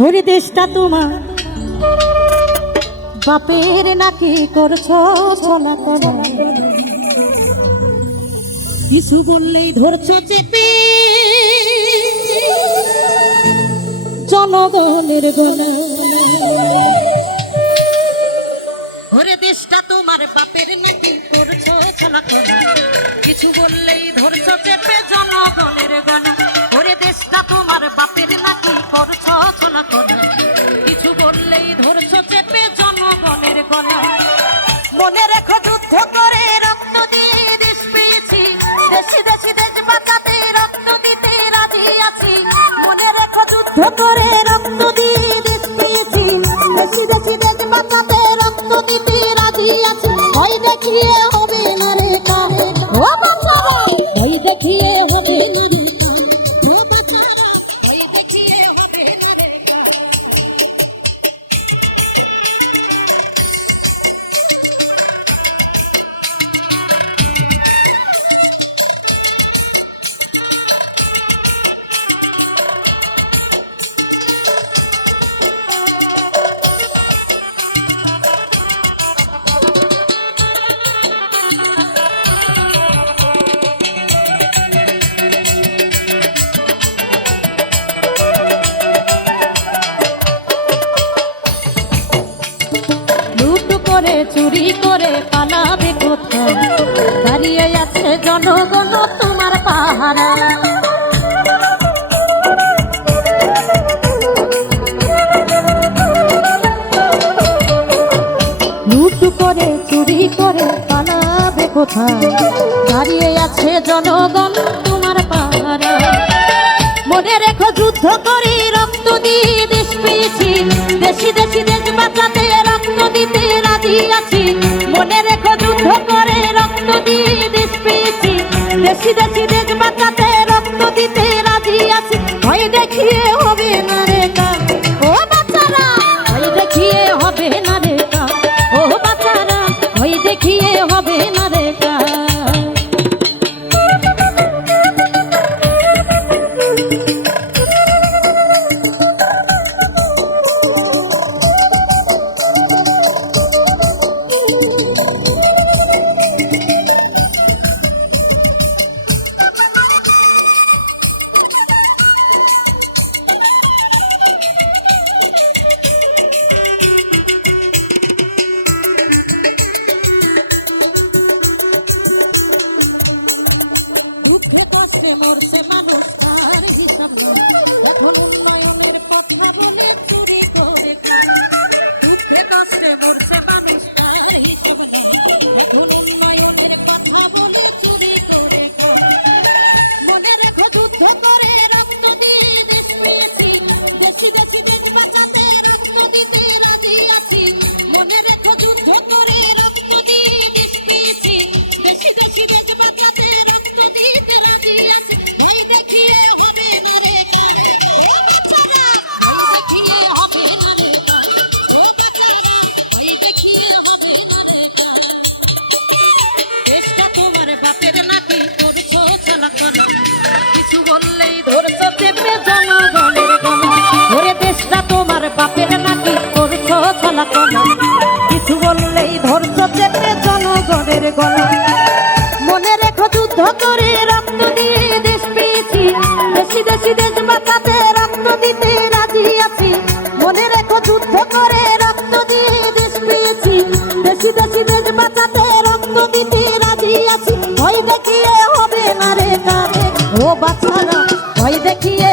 হরি দেশটা তোমার। বাপের নাকি করছ কিছু বললেই ধরছো চেপে। জনগণের গলা। ওরে দেশটা তোমার, বাপের নাকি করছ করা কিছু বললেই ধরছো মনে রেখো যুদ্ধ রক্ত দিয়ে দেশ পেয়েছি। দেশি দেশি রক্ত দিতে রাজি আছি। মনে রেখো যুদ্ধ রক্ত দিয়ে দেশ পেয়েছি। দেশি দেশি দেশ রক্ত দিতে রাজি আছি। ভয় দেখিয়ে করে চুরি করে পালাবে কোথায়? দাঁড়িয়ে আছে জনগণ তোমার পাহারা। লুট করে, চুরি করে পালাবে কোথায়? দাঁড়িয়ে আছে জনগণ তোমার পাহারা। মনে রেখো যুদ্ধ করে দেশি দেশি মরছে মানুষ তার হিসাব নাই। এখন উন্নয়নের কথা বলে চুরি করে। দুঃখে কষ্টে মরছে মনে রেখো যুদ্ধ করে ভয় দেখিয়ে হবে না রে কারে ও বাচ্চারা ভয় দেখিয়ে